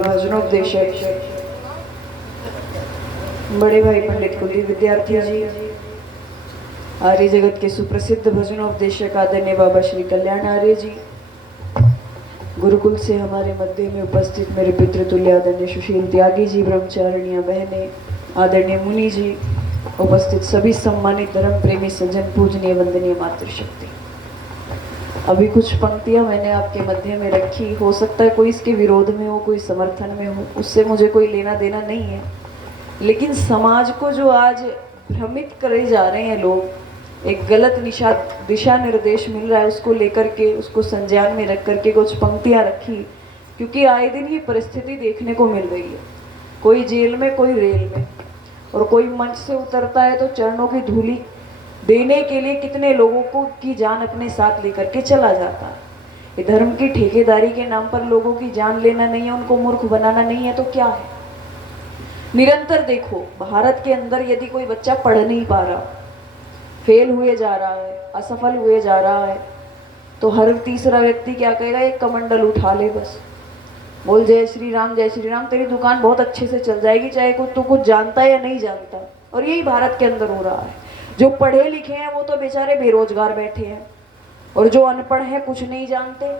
भजनोपदेशक बड़े भाई पंडित कुलदीप विद्यार्थी जी, आर्य जगत के सुप्रसिद्ध भजनोपदेशक आदरणीय बाबा श्री कल्याण आर्य जी, गुरुकुल से हमारे मध्य में उपस्थित मेरे पितृतुल्य आदरणीय सुशील त्यागी जी, ब्रह्मचारिणियां बहनें, आदरणीय मुनि जी, उपस्थित सभी सम्मानित धर्म प्रेमी सज्जन, पूजनीय वंदनीय मातृशक्ति। अभी कुछ पंक्तियां मैंने आपके मध्य में रखी, हो सकता है कोई इसके विरोध में हो, कोई समर्थन में हो, उससे मुझे कोई लेना देना नहीं है। लेकिन समाज को जो आज भ्रमित करे जा रहे हैं लोग, एक गलत दिशा निर्देश मिल रहा है, उसको लेकर के, उसको संज्ञान में रख करके कुछ पंक्तियां रखी, क्योंकि आए दिन ये परिस्थिति देखने को मिल रही है। कोई जेल में, कोई रेल में, और कोई मंच से उतरता है तो चरणों की धूली देने के लिए कितने लोगों को की जान अपने साथ लेकर के चला जाता है। ये धर्म की ठेकेदारी के नाम पर लोगों की जान लेना नहीं है, उनको मूर्ख बनाना नहीं है तो क्या है। निरंतर देखो, भारत के अंदर यदि कोई बच्चा पढ़ नहीं पा रहा, फेल हुए जा रहा है, असफल हुए जा रहा है, तो हर तीसरा व्यक्ति क्या कहेगा, एक कमंडल उठा ले, बस बोल जय श्री राम, जय श्री राम, तेरी दुकान बहुत अच्छे से चल जाएगी, चाहे तू कुछ जानता है या नहीं जानता। और यही भारत के अंदर हो रहा है। जो पढ़े लिखे हैं वो तो बेचारे बेरोजगार बैठे हैं, और जो अनपढ़ हैं, कुछ नहीं जानते,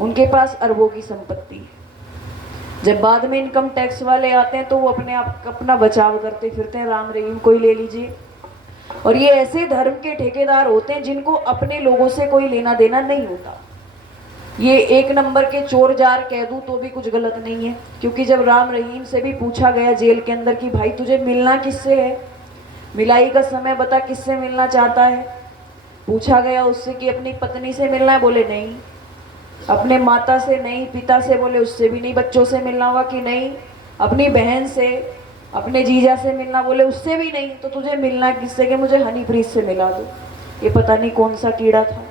उनके पास अरबों की संपत्ति है। जब बाद में इनकम टैक्स वाले आते हैं तो वो अपना बचाव करते फिरते हैं, राम रहीम कोई ले लीजिए। और ये ऐसे धर्म के ठेकेदार होते हैं जिनको अपने लोगों से कोई लेना देना नहीं होता। ये एक नंबर के चोर जार कह दूं तो भी कुछ गलत नहीं है, क्योंकि जब राम रहीम से भी पूछा गया जेल के अंदर कि भाई तुझे मिलना किससे है, मिलाई का समय बता, किससे मिलना चाहता है। पूछा गया उससे कि अपनी पत्नी से मिलना है, बोले नहीं। अपने माता से नहीं, पिता से, बोले उससे भी नहीं। बच्चों से मिलना हुआ कि नहीं। अपनी बहन से, अपने जीजा से मिलना, बोले उससे भी नहीं। तो तुझे मिलना किससे, कि मुझे हनीप्रीत से मिला दो। ये पता नहीं कौन सा कीड़ा था।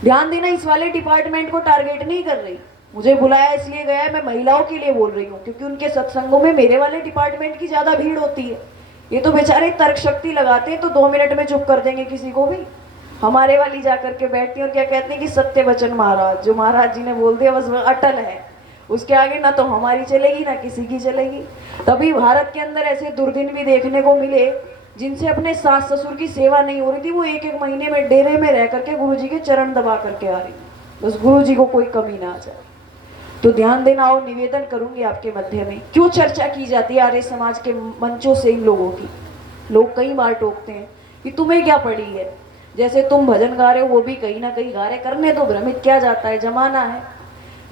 ध्यान देना, इस वाले डिपार्टमेंट को टारगेट नहीं कर रही, मुझे बुलाया इसलिए गया है, मैं महिलाओं के लिए बोल रही हूँ, क्योंकि उनके सत्संगों में मेरे वाले डिपार्टमेंट की ज्यादा भीड़ होती है। ये तो बेचारे तर्क शक्ति लगाते हैं तो 2 मिनट में चुप कर देंगे किसी को भी। हमारे वाली जाकर के बैठती है और क्या कहते हैं कि सत्य वचन महाराज, जो महाराज जी ने बोल दिया बस अटल है, उसके आगे ना तो हमारी चलेगी ना किसी की चलेगी। तभी भारत के अंदर ऐसे दुर्दिन भी देखने को मिले जिनसे अपने सास ससुर की सेवा नहीं हो रही थी, वो एक एक महीने में डेरे में रह करके गुरु जी के चरण दबा करके आ रही, बस गुरु जी को कोई कमी ना आ जाए। तो ध्यान देना, और निवेदन करूंगी आपके मध्य में, क्यों चर्चा की जाती है आर्य समाज के मंचों से इन लोगों की। लोग कई बार टोकते हैं कि तुम्हें क्या पड़ी है, जैसे तुम भजन गा रहे हो वो भी कहीं ना कहीं गा रहे, करने तो भ्रमित क्या जाता है, जमाना है।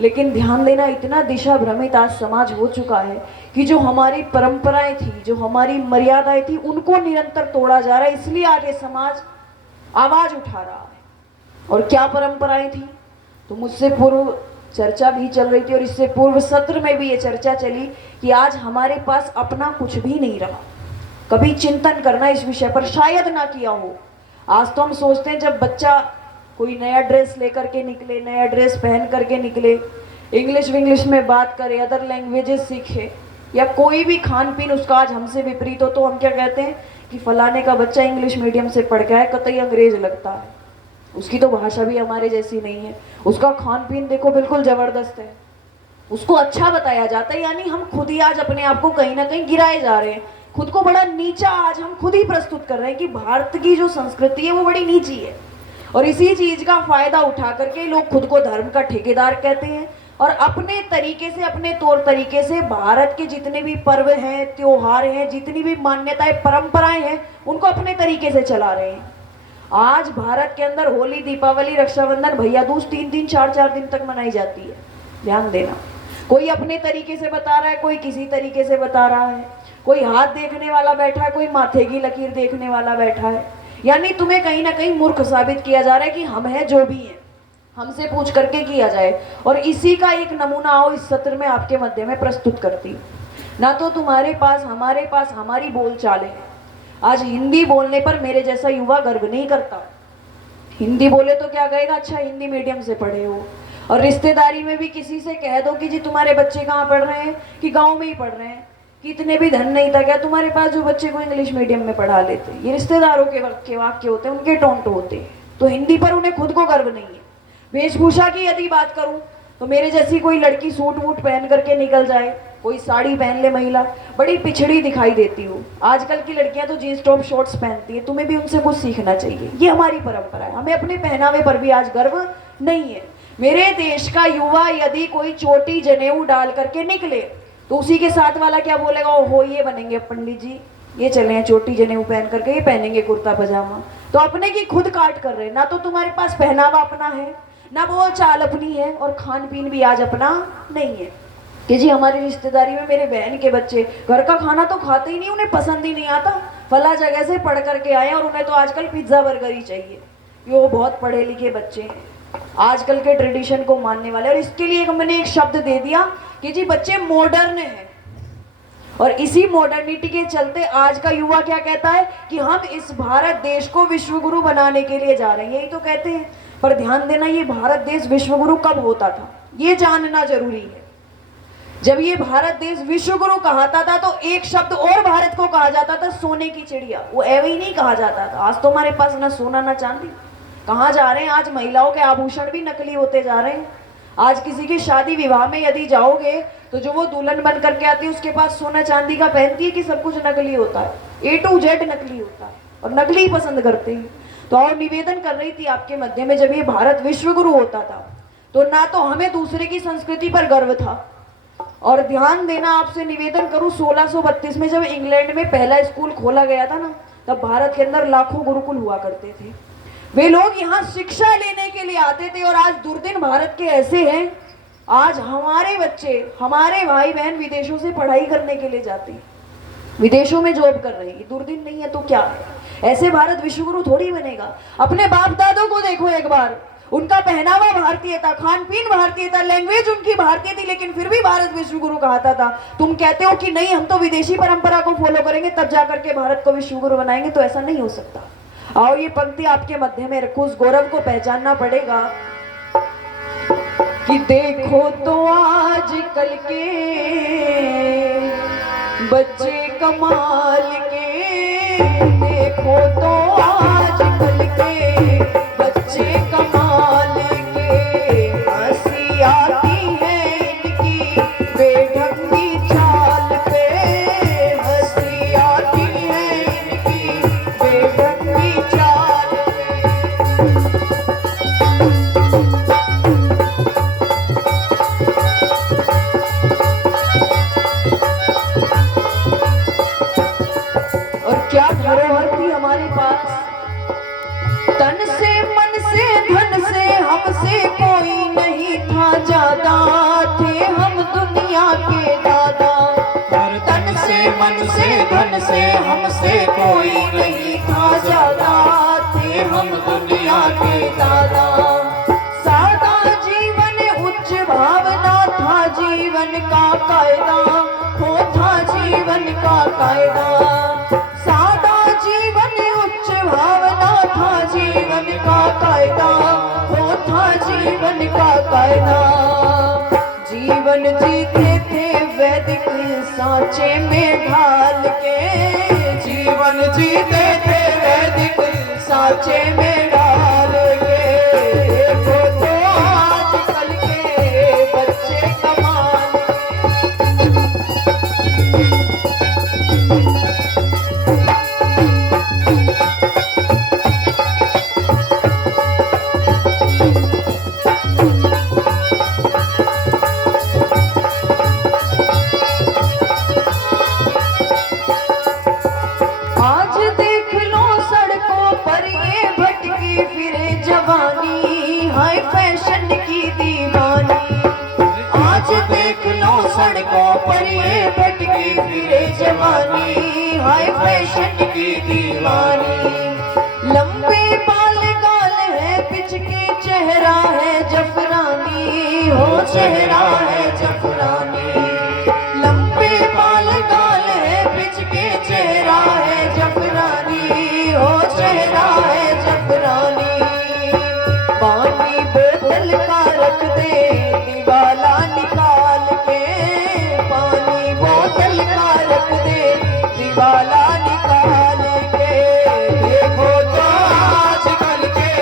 लेकिन ध्यान देना, इतना दिशा भ्रमित आज समाज हो चुका है कि जो हमारी परंपराएं थी, जो हमारी मर्यादाएं थी, उनको निरंतर तोड़ा जा रहा है। इसलिए आर्य समाज आवाज उठा रहा है। और क्या परंपराएं थी, तो मुझसे पूर्व चर्चा भी चल रही थी और इससे पूर्व सत्र में भी ये चर्चा चली कि आज हमारे पास अपना कुछ भी नहीं रहा। कभी चिंतन करना इस विषय पर शायद ना किया हो। आज तो हम सोचते हैं जब बच्चा कोई नया ड्रेस लेकर के निकले, नया ड्रेस पहन करके निकले, इंग्लिश में बात करे, अदर लैंग्वेजेस सीखे, या कोई भी खान पीन उसका आज हमसे विपरीत हो, तो हम क्या कहते हैं कि फलाने का बच्चा इंग्लिश मीडियम से पढ़ के आया, कतई अंग्रेज लगता है, उसकी तो भाषा भी हमारे जैसी नहीं है, उसका खान पीन देखो बिल्कुल जबरदस्त है, उसको अच्छा बताया जाता है। यानी हम खुद ही आज अपने आप को कहीं ना कहीं गिराए जा रहे हैं, खुद को बड़ा नीचा आज हम खुद ही प्रस्तुत कर रहे हैं कि भारत की जो संस्कृति है वो बड़ी नीची है। और इसी चीज का फायदा उठा करके लोग खुद को धर्म का ठेकेदार कहते हैं और अपने तरीके से, अपने तौर तरीके से भारत के जितने भी पर्व हैं, त्योहार हैं, जितनी भी मान्यताएं, परंपराएं हैं, उनको अपने तरीके से चला रहे हैं। आज भारत के अंदर होली, दीपावली, रक्षाबंधन, भैया दूज 3-3, 4-4 दिन तक मनाई जाती है। ध्यान देना, कोई अपने तरीके से बता रहा है, कोई किसी तरीके से बता रहा है, कोई हाथ देखने वाला बैठा है, कोई माथे की लकीर देखने वाला बैठा है। यानी तुम्हें कहीं ना कहीं मूर्ख साबित किया जा रहा है कि हम हैं जो भी हैं, हमसे पूछ करके किया जाए। और इसी का एक नमूना आओ इस सत्र में आपके मध्य में प्रस्तुत करती हूँ। ना तो तुम्हारे पास, हमारे पास हमारी बोलचाल है। आज हिंदी बोलने पर मेरे जैसा युवा गर्व नहीं करता। हिंदी बोले तो क्या कहेगा, अच्छा हिंदी मीडियम से पढ़े हो। और रिश्तेदारी में भी किसी से कह दो कि जी तुम्हारे बच्चे कहाँ पढ़ रहे हैं, कि गांव में ही पढ़ रहे हैं, कि इतने भी धन नहीं था क्या तुम्हारे पास जो बच्चे को इंग्लिश मीडियम में पढ़ा लेते। ये रिश्तेदारों के वाक्य होते हैं, उनके टोंट होते हैं। तो हिंदी पर उन्हें खुद को गर्व नहीं है। वेशभूषा की यदि बात करूं तो मेरे जैसी कोई लड़की सूट वूट पहन करके निकल जाए, कोई साड़ी पहन ले महिला, बड़ी पिछड़ी दिखाई देती हूँ। आजकल की लड़कियां तो जीन्स टॉप शॉर्ट्स पहनती है, तुम्हें भी उनसे कुछ सीखना चाहिए। ये हमारी परंपरा है, हमें अपने पहनावे पर भी आज गर्व नहीं है। मेरे देश का युवा यदि कोई चोटी जनेऊ डाल करके निकले तो उसी के साथ वाला क्या बोलेगा, ओहो ये बनेंगे पंडित जी, ये चले हैं चोटी जनेऊ पहन करके, ये पहनेंगे कुर्ता पजामा। तो अपने की खुद काट कर रहे, ना तो तुम्हारे पास पहनावा अपना है, ना बोल चाल अपनी है, और खान पीन भी आज अपना नहीं है। कि जी हमारी रिश्तेदारी में मेरे बहन के बच्चे घर का खाना तो खाते ही नहीं, उन्हें पसंद ही नहीं आता, फला जगह से पढ़ करके आए और उन्हें तो आजकल पिज्जा बर्गर ही चाहिए। वो बहुत पढ़े लिखे बच्चे हैं, आजकल के ट्रेडिशन को मानने वाले। और इसके लिए मैंने एक शब्द दे दिया कि जी बच्चे मॉडर्न हैं, और इसी मॉडर्निटी के चलते आज का युवा क्या कहता है कि हम इस भारत देश को विश्वगुरु बनाने के लिए जा रहे हैं, यही तो कहते हैं। पर ध्यान देना, ये भारत देश विश्वगुरु कब होता था ये जानना जरूरी है। जब ये भारत देश विश्वगुरु कहता था तो एक शब्द और भारत को कहा जाता था, सोने की चिड़िया। वो एवं ही नहीं कहा जाता था। आज तो हमारे पास ना सोना ना चांदी, कहाँ जा रहे हैं, आज महिलाओं के आभूषण भी नकली होते जा रहे हैं। आज किसी की शादी विवाह में यदि जाओगे तो जो वो दुल्हन बन करके आती है उसके पास सोना चांदी का पहनती है कि सब कुछ नकली होता है, A to Z नकली होता है, और नकली ही पसंद करते हैं। तो और निवेदन कर रही थी आपके मध्य में, जब ये भारत विश्वगुरु होता था तो ना तो हमें दूसरे की संस्कृति पर गर्व था, और ध्यान देना आपसे निवेदन करूं, 1632 में जब इंग्लैंड में पहला स्कूल खोला गया था ना, तब भारत के अंदर लाखों गुरुकुल हुआ करते थे। वे लोग यहाँ शिक्षा लेने के लिए आते थे, और आज दुर्दिन भारत के ऐसे हैं, आज हमारे बच्चे, हमारे भाई बहन विदेशों से पढ़ाई करने के लिए जाते हैं, विदेशों में जॉब कर रहे हैं। दुर्दिन नहीं है तो क्या है? ऐसे भारत विश्वगुरु थोड़ी बनेगा। अपने बाप दादों को देखो एक बार, उनका पहनावा भारतीय था, खान पीन भारतीय था, लैंग्वेज उनकी भारतीय थी, लेकिन फिर भी भारत विश्वगुरु कहता था। तुम कहते हो कि नहीं हम तो विदेशी परंपरा को फॉलो करेंगे तब जाकर के भारत को विश्वगुरु बनाएंगे, तो ऐसा नहीं हो सकता। आओ ये पंक्ति आपके मध्य में रखो, उस गौरव को पहचानना पड़ेगा कि देखो तो आजकल के बच्चे कमाल के, देखो तो आजकल के बच्चे कमाल के, हंसी आती है इनकी बेढंगी चाल पे, हंसी आती है इनकी बेढंगी चाल पे। और क्या धरोहर थी हमारे पास, तन से मन से धन से हमसे कोई नहीं था ज्यादा, थे हम दुनिया के दादा। तन से मन से धन से हमसे कोई नहीं था ज्यादा, थे हम दुनिया के दादा। सादा जीवन उच्च भावना था जीवन का कायदा, हो था जीवन का कायदा। सादा जीवन उच्च भावना था जीवन का कायदा, हो था जीवन का कायदा। जीवन जीते थे वैदिक सांचे में ढाल के, जीवन जीते थे वैदिक सांचे में ढाल के। देखो तो आजकल के बच्चे कमाल फैशन की दीवानी। आज देख लो सड़कों पर ये भटकी फिरे जवानी, हाय फैशन की दीवानी। लंबे बाल गाल है पिचके चेहरा है जफरानी, हो चेहरा है जफरानी। लंबे बाल गाल है पिचके चेहरा है जफरानी, हो चेहरा है जफरानी। पानी बोतल का रख दे दीवाला निकाल के, पानी बोतल का रख दे दीवाला निकाल के। देखो तो आजकल के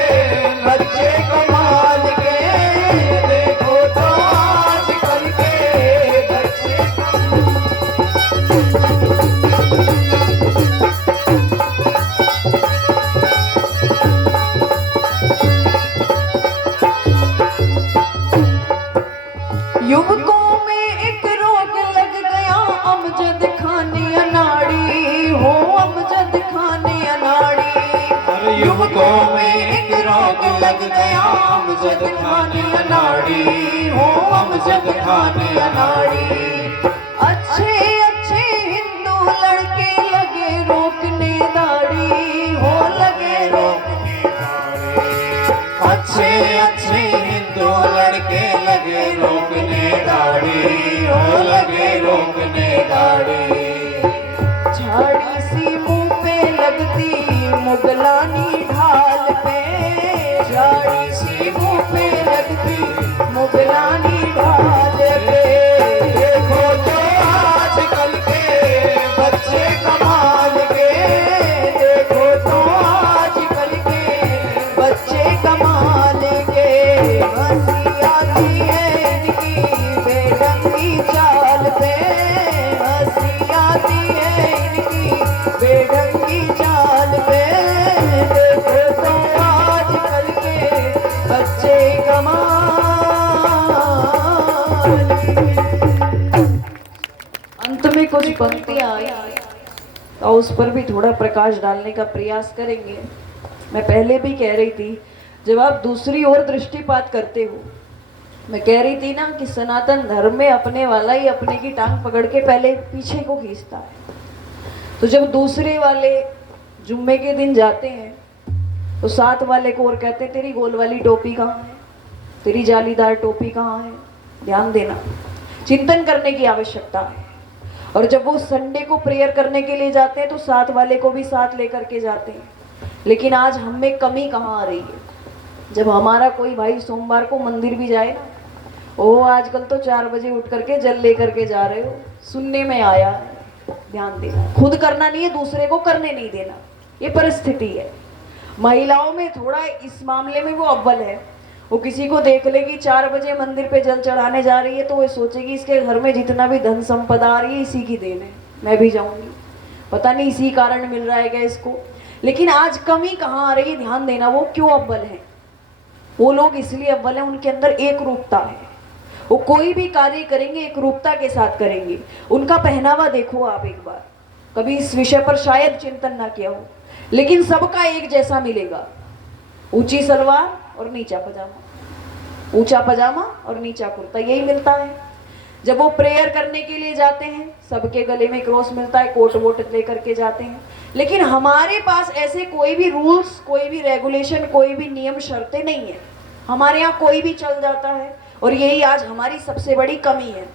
बच्चे कमाल के, देखो तो अमजद खाने अनाड़ी हो, अमजद खाने अनाड़ी। हर युवकों में एक रोग लग गया, अमजद खाने अनाड़ी हो, अमजद खाने अनाड़ी। अच्छे अच्छे हिंदू लड़के लगे रोकने दाढ़ी हो, लगे रोकने दाढ़ी। अच्छे अच्छे हिंदू लड़के लगे रोकने दाढ़ी हो, लगे रोकने दाढ़ी। झाड़ी सी मुंह पे लगती मुगलानी ढाल पे, झाड़ी सी मुंह पे लगती मुगलानी ढाल पे। देखो तो आजकल के बच्चे कमाल के, देखो तो आजकल के बच्चे कमाल के। हंसी आती है इनकी बेढंगी चाल पे, हंसी आती है इनकी बेढंगी चाल पे। देखो तो आजकल के बच्चे कमाल के। अंत में कुछ पंक्तियां आई तो उस पर भी थोड़ा प्रकाश डालने का प्रयास करेंगे। मैं पहले भी कह रही थी, जब आप दूसरी ओर दृष्टिपात करते हो, मैं कह रही थी ना कि सनातन धर्म में अपने वाला ही अपने की टांग पकड़ के पहले पीछे को खींचता है। तो जब दूसरे वाले जुम्मे के दिन जाते हैं तो साथ वाले को और कहते हैं तेरी गोल वाली टोपी कहाँ है, तेरी जालीदार टोपी कहाँ है। ध्यान देना, चिंतन करने की आवश्यकता है। और जब वो संडे को प्रेयर करने के लिए जाते हैं तो साथ वाले को भी साथ लेकर के जाते हैं। लेकिन आज हम में कमी कहाँ आ रही है? जब हमारा कोई भाई सोमवार को मंदिर भी जाए ना, ओ आजकल तो 4 बजे उठ करके जल लेकर के जा रहे हो, सुनने में आया है। ध्यान देना, खुद करना नहीं है, दूसरे को करने नहीं देना, ये परिस्थिति है। महिलाओं में थोड़ा इस मामले में वो अव्वल है। वो किसी को देख लेगी 4 बजे मंदिर पे जल चढ़ाने जा रही है तो वो सोचेगी इसके घर में जितना भी धन संपदा आ रही है इसी की देन है, मैं भी जाऊंगी, पता नहीं इसी कारण मिल रहा है क्या इसको। लेकिन आज कमी कहाँ आ रही है? ध्यान देना, वो क्यों अव्वल है? वो लोग इसलिए अव्वल है, उनके अंदर एक रूपता है। वो कोई भी कार्य करेंगे एक रूपता के साथ करेंगे। उनका पहनावा देखो आप एक बार, कभी इस विषय पर शायद चिंतन ना किया हो, लेकिन सबका एक जैसा मिलेगा। ऊंची सलवार और नीचा पजामा, ऊंचा पजामा और नीचा कुर्ता, यही मिलता है। जब वो प्रेयर करने के लिए जाते हैं सबके गले में क्रॉस मिलता है, कोट वोट लेकर के जाते हैं। लेकिन हमारे पास ऐसे कोई भी रूल्स, कोई भी रेगुलेशन, कोई भी नियम शर्तें नहीं है। हमारे यहाँ कोई भी चल जाता है और यही आज हमारी सबसे बड़ी कमी है।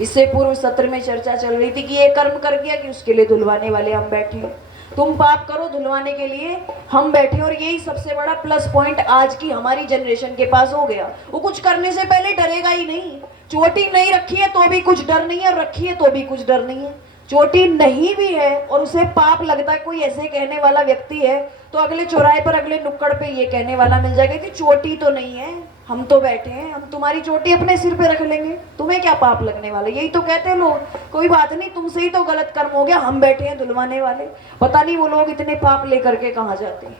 इससे पूर्व सत्र में चर्चा चल रही थी कि ये कर्म कर गया कि उसके लिए धुलवाने वाले हम बैठे हैं, तुम पाप करो धुलवाने के लिए हम बैठे। और यही सबसे बड़ा प्लस पॉइंट आज की हमारी जनरेशन के पास हो गया। वो कुछ करने से पहले डरेगा ही नहीं। चोटी नहीं रखी है तो भी कुछ डर नहीं है, और रखी है तो भी कुछ डर नहीं है। चोटी नहीं भी है और उसे पाप लगता है, कोई ऐसे कहने वाला व्यक्ति है तो अगले चौराहे पर, अगले नुक्कड़ पे ये कहने वाला मिल जाएगा कि चोटी तो नहीं है, हम तो बैठे हैं, हम तुम्हारी चोटी अपने सिर पे रख लेंगे, तुम्हें क्या पाप लगने वाला। यही तो कहते हैं लोग, कोई बात नहीं तुमसे ही तो गलत कर्म हो गया, हम बैठे हैं धुलवाने वाले। पता नहीं वो लोग इतने पाप लेकर के कहाँ जाते हैं।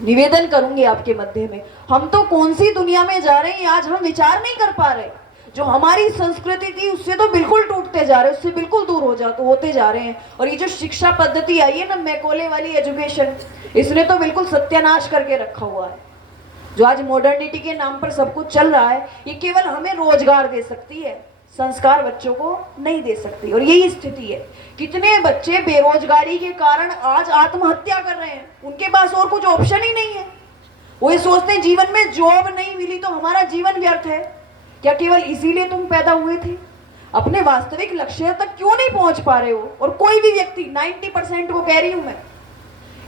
निवेदन करूंगी आपके मध्य में, हम तो कौन सी दुनिया में जा रहे हैं आज हम विचार नहीं कर पा रहे। जो हमारी संस्कृति थी उससे तो बिल्कुल टूटते जा रहे हैं, उससे बिल्कुल दूर होते जा रहे हैं। और ये जो शिक्षा पद्धति आई है ना, मैकोले वाली एजुकेशन, इसने तो बिल्कुल सत्यानाश करके रखा हुआ है। जो आज मॉडर्निटी के नाम पर सब कुछ चल रहा है, ये केवल हमें रोजगार दे सकती है, संस्कार बच्चों को नहीं दे सकती। और यही स्थिति है, कितने बच्चे बेरोजगारी के कारण आज आत्महत्या कर रहे हैं, उनके पास और कुछ ऑप्शन ही नहीं है। वो ये सोचते हैं जीवन में जॉब नहीं मिली तो हमारा जीवन व्यर्थ है। क्या केवल इसीलिए तुम पैदा हुए थे? अपने वास्तविक लक्ष्य तक क्यों नहीं पहुंच पा रहे हो? और कोई भी व्यक्ति 90% को कह रही हूं मैं,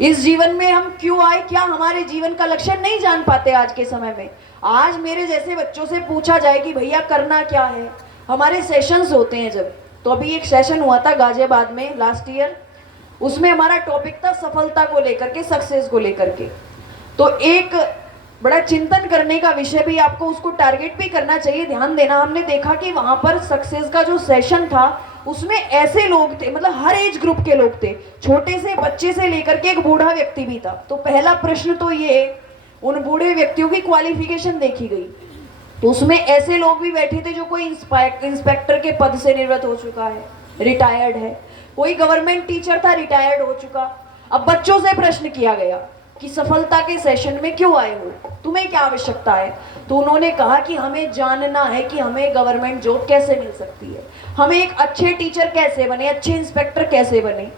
इस जीवन में हम क्यों आए, क्या हमारे जीवन का लक्ष्य नहीं जान पाते आज के समय में। आज मेरे जैसे बच्चों से पूछा जाए कि भैया करना क्या है, हमारे सेशंस होते हैं जब, तो अभी एक सेशन हुआ था गाजियाबाद में लास्ट ईयर, उसमें हमारा टॉपिक था सफलता को लेकर के, सक्सेस को लेकर के। तो एक बड़ा चिंतन करने का विषय भी, आपको उसको टारगेट भी करना चाहिए। ध्यान देना, हमने देखा कि वहां पर सक्सेस का जो सेशन था उसमें ऐसे लोग थे, मतलब हर एज ग्रुप के लोग थे, छोटे से बच्चे से लेकर के एक बूढ़ा व्यक्ति भी था। तो पहला प्रश्न तो ये, उन बूढ़े व्यक्तियों की क्वालिफिकेशन देखी गई, तो उसमें ऐसे लोग भी बैठे थे जो कोई इंस्पेक्टर के पद से निवृत्त हो चुका है, रिटायर्ड है, कोई गवर्नमेंट टीचर था रिटायर्ड हो चुका। अब बच्चों से प्रश्न किया गया कि सफलता के सेशन में क्यों आए हो, तुम्हें क्या आवश्यकता है? तो उन्होंने कहा कि हमें जानना है कि हमें गवर्नमेंट जॉब कैसे मिल सकती है, हमें एक अच्छे टीचर कैसे बने, अच्छे इंस्पेक्टर कैसे बने।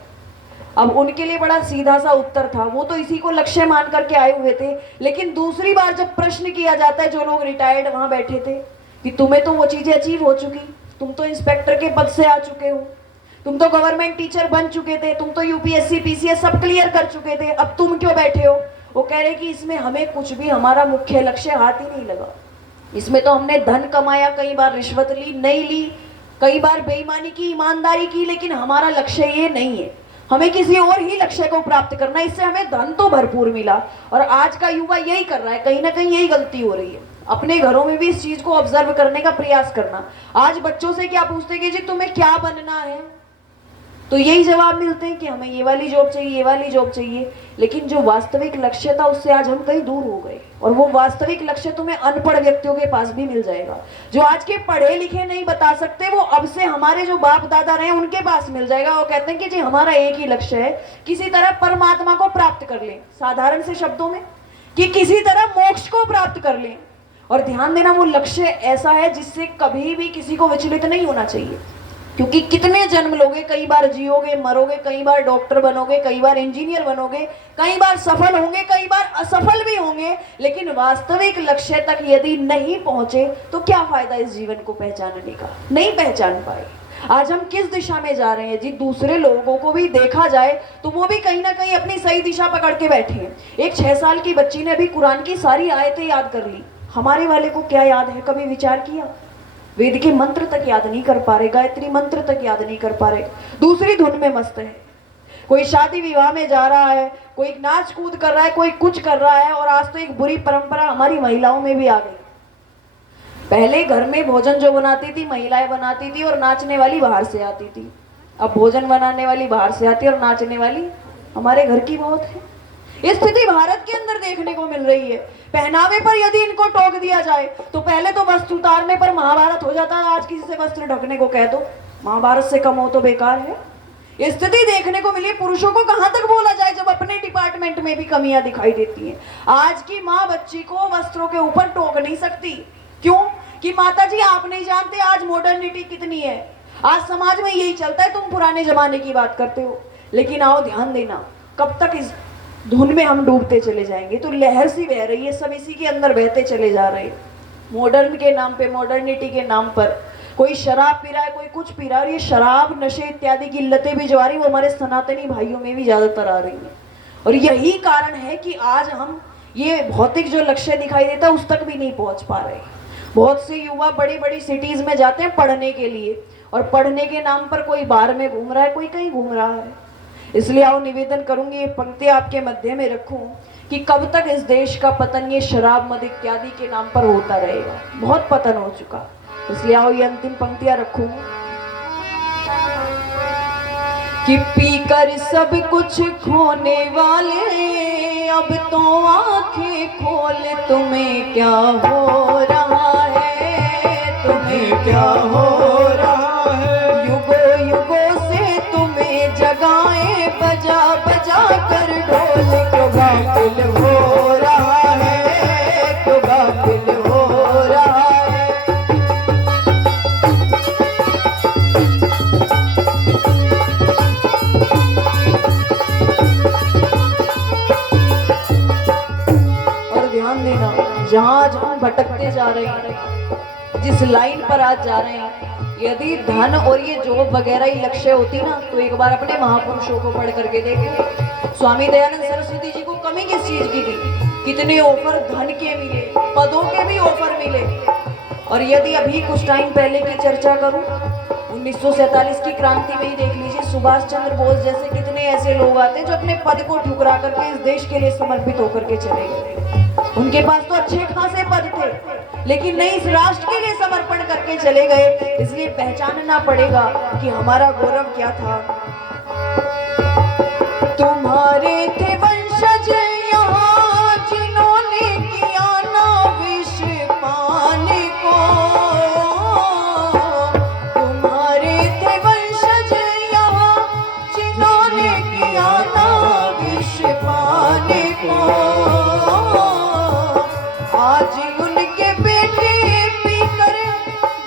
अब उनके लिए बड़ा सीधा सा उत्तर था, वो तो इसी को लक्ष्य मान करके आए हुए थे। लेकिन दूसरी बार जब प्रश्न किया जाता है, जो लोग रिटायर्ड वहां बैठे थे, कि तुम्हें तो वो चीजें अचीव हो चुकी, तुम तो इंस्पेक्टर के पद से आ चुके हो, तुम तो गवर्नमेंट टीचर बन चुके थे, तुम तो यूपीएससी पीसीएस सब क्लियर कर चुके थे, अब तुम क्यों बैठे हो? वो कह रहे कि इसमें हमें कुछ भी, हमारा मुख्य लक्ष्य हाथ ही नहीं लगा। इसमें तो हमने धन कमाया, कई बार रिश्वत ली, नहीं ली, कई बार बेईमानी की, ईमानदारी की, लेकिन हमारा लक्ष्य ये नहीं है। हमें किसी और ही लक्ष्य को प्राप्त करना है। इससे हमें धन तो भरपूर मिला, और आज का युवा यही कर रहा है, कहीं ना कहीं यही गलती हो रही है। अपने घरों में भी इस चीज को ऑब्जर्व करने का प्रयास करना। आज बच्चों से क्या पूछते कि जी तुम्हें क्या बनना है, तो यही जवाब मिलते हैं कि हमें ये वाली जॉब चाहिए, ये वाली जॉब चाहिए। लेकिन जो वास्तविक लक्ष्य था उससे आज हम कहीं दूर हो गए, और वो वास्तविक लक्ष्य तुम्हें अनपढ़ व्यक्तियों के पास भी मिल जाएगा। जो आज के पढ़े लिखे नहीं बता सकते, वो अब से हमारे जो बाप दादा रहे उनके पास मिल जाएगा। वो कहते हैं कि जी हमारा एक ही लक्ष्य है, किसी तरह परमात्मा को प्राप्त कर लें, साधारण से शब्दों में कि किसी तरह मोक्ष को प्राप्त कर लें। और ध्यान देना, वो लक्ष्य ऐसा है जिससे कभी भी किसी को विचलित नहीं होना चाहिए। क्योंकि कितने जन्म लोगे, कई बार जियोगे, मरोगे, कई बार डॉक्टर बनोगे, कई बार इंजीनियर बनोगे, कई बार सफल होंगे, कई बार असफल भी होंगे, लेकिन वास्तविक लक्ष्य तक यदि नहीं पहुंचे तो क्या फायदा इस जीवन को पहचानने का? नहीं पहचान पाए। आज हम किस दिशा में जा रहे हैं जी? दूसरे लोगों को भी देखा जाए तो वो भी कहीं ना कहीं अपनी सही दिशा पकड़ के बैठे हैं। एक 6 साल की बच्ची ने अभी कुरान की सारी आयतें याद कर ली। हमारे वाले को क्या याद है? कभी विचार किया? वेद के मंत्र तक याद नहीं कर पा रहे, गायत्री मंत्र तक याद नहीं कर पा रहे, दूसरी धुन में मस्त है। कोई शादी विवाह में जा रहा है, कोई नाच कूद कर रहा है, कोई कुछ कर रहा है। और आज तो एक बुरी परंपरा हमारी महिलाओं में भी आ गई। पहले घर में भोजन जो बनाती थी महिलाएं बनाती थी, और नाचने वाली बाहर से आती थी। अब भोजन बनाने वाली बाहर से आती है और नाचने वाली हमारे घर की बहुत है। ये स्थिति भारत के अंदर देखने को मिल रही है। पहनावे पर यदि इनको टोक दिया जाए तो पहले तो वस्त्र उतारने पर महाभारत हो जाता है। आज किसी से वस्त्र ढकने को कह दो, महाभारत से कम हो तो बेकार है। ये स्थिति देखने को मिली। पुरुषों को कहां तक बोला जाए जब अपने डिपार्टमेंट में भी कमियां दिखाई देती हैं। आज की माँ बच्ची को वस्त्रों के ऊपर टोक नहीं सकती। क्यों? कि माता जी आप नहीं जानते आज मॉडर्निटी कितनी है, आज समाज में यही चलता है, तुम पुराने जमाने की बात करते हो। लेकिन आओ ध्यान देना, कब तक इस धुन में हम डूबते चले जाएंगे? तो लहर सी बह रही है, सब इसी के अंदर बहते चले जा रहे हैं। मॉडर्न के नाम पे, मॉडर्निटी के नाम पर कोई शराब पी रहा है, कोई कुछ पी रहा है। और ये शराब, नशे इत्यादि की लतें भी जो आ रही, वो हमारे सनातनी भाइयों में भी ज्यादातर आ रही हैं। और यही कारण है कि आज हम ये भौतिक जो लक्ष्य दिखाई देता है उस तक भी नहीं पहुंच पा रहे। बहुत से युवा बड़ी बड़ी सिटीज में जाते हैं पढ़ने के लिए, और पढ़ने के नाम पर कोई बार में घूम रहा है, कोई कहीं घूम रहा है। इसलिए आओ निवेदन करूंगी, ये पंक्ति आपके मध्य में रखूं कि कब तक इस देश का पतन ये शराब मद इत्यादि के नाम पर होता रहेगा। बहुत पतन हो चुका। इसलिए आओ ये अंतिम पंक्तियां रखूं कि पीकर सब कुछ खोने वाले, अब तो आंखें खोल, तुम्हें क्या हो रहा है, तुम्हें क्या हो रहा है। युगों युगों से तुम्हें जगाए बजा बजा कर ढोल, क्यों गाफिल हो रहा है, क्यों गाफिल हो रहा है। और ध्यान देना, जहां आज हम भटकते जा रहे हैं, जिस लाइन पर आज जा रहे हैं, यदि धन और ये जॉब वगैरह ही लक्ष्य होती ना, तो एक बार अपने महापुरुषों को पढ़ करके देखें। स्वामी दयानंद सरस्वती जी को कमी किस चीज की थी? कितने ऑफर धन के मिले, पदों के भी ऑफर मिले। और यदि अभी कुछ टाइम पहले की चर्चा करूं, 1947 की क्रांति में ही देख लीजिए, सुभाष चंद्र बोस जैसे कितने ऐसे लोग आते जो अपने पद को ठुकरा करके इस देश के लिए समर्पित होकर के चले गए। उनके पास तो अच्छे खासे पद थे, लेकिन नहीं, इस राष्ट्र के लिए समर्पण करके चले गए। इसलिए पहचानना पड़ेगा कि हमारा गौरव क्या था। तुम्हारे थे वंशज यहाँ जिन्होंने किया ना विष पान को, तुम्हारे थे वंशज को। आज उनके बेटे पीकर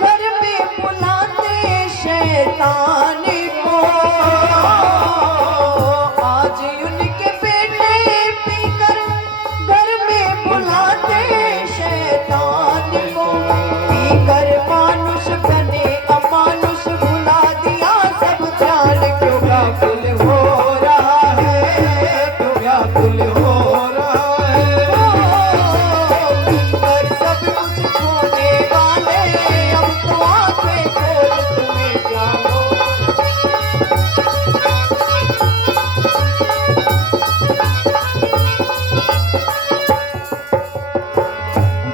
घर में बुलाते शैतान को। आज उनके बेटे पीकर घर में बुलाते शैतान को। पीकर मानुष बने अमानुष भुला दिया सब ध्यान। क्यों व्याकुल हो रहा है, क्यों व्याकुल हो रहा है। पर सब कुछ खोने वाले अब तो आंखें खोल तुम्हें क्या हो।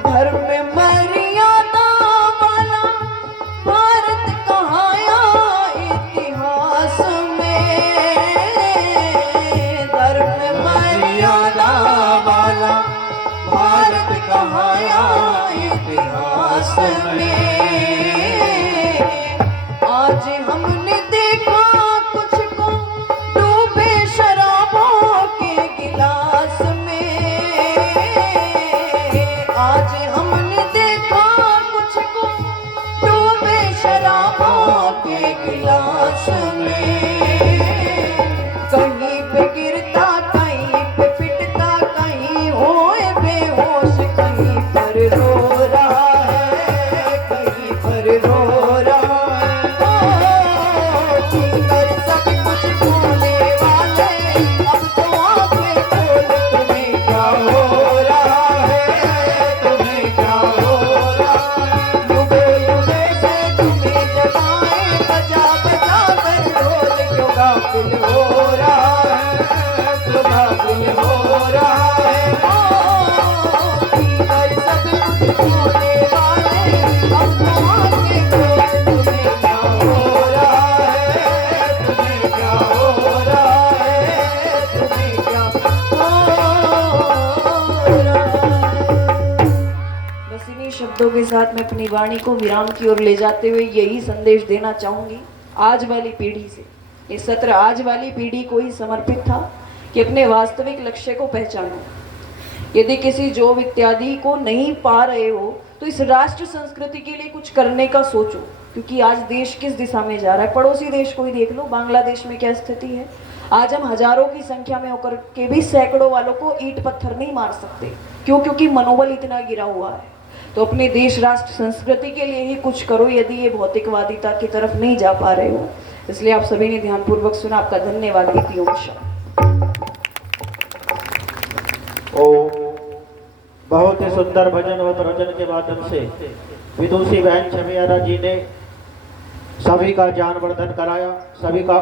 धर्म मर्यादा वाला भारत कहाया इतिहास में। धर्म मर्यादा वाला भारत कहाया इतिहास में। आज हमने देखा कुछ को डूबे शराबों के गिलास में। आज हमने देखा कुछ को डूबे शराबों के गिलास में। कहीं पे गिरता कहीं पे पिटता कहीं होए बेहोश। कहीं पर रो रहा है, कहीं पर रो रहा है। पीकर सब कुछ खोने वाले अब तो आंखें खोल तुम्हें क्या हो रहा है। तुम्हें क्या हो रहा है। युगे युगे से तुम्हें जगाए बजा बजा कर ढोल। क्यों गाफिल हो रहा है, क्यों गाफिल हो रहा है। पीकर सब कुछ खोने वाले अब तो आंखें खोल तुम्हें क्या हो रहा है। तुम्हें क्या हो रहा है। तुम्हें क्या हो रहा है। बस इन्हीं शब्दों के साथ मैं अपनी वाणी को विराम की ओर ले जाते हुए यही संदेश देना चाहूंगी आज वाली पीढ़ी से। ये सत्र आज वाली पीढ़ी को ही समर्पित था कि अपने वास्तविक लक्ष्य को पहचानो। यदि किसी जॉब इत्यादि को नहीं पा रहे हो तो इस राष्ट्र संस्कृति के लिए कुछ करने का सोचो, क्योंकि आज देश किस दिशा में जा रहा है। पड़ोसी देश को ही देख लो, बांग्लादेश में क्या स्थिति है। आज हम हजारों की संख्या में होकर के भी सैकड़ों वालों को ईंट पत्थर नहीं मार सकते। क्यों? क्योंकि मनोबल इतना गिरा हुआ है। तो अपने देश राष्ट्र संस्कृति के लिए ही कुछ करो यदि ये भौतिकवादिता की तरफ नहीं जा पा रहे हो। इसलिए आप सभी ने ध्यानपूर्वक सुना, आपका धन्यवाद। दीदी ओम शांति। बहुत ही सुंदर भजन और प्रवचन के माध्यम से विदुषी बहन छमियारा जी ने सभी का ज्ञानवर्धन कराया, सभी का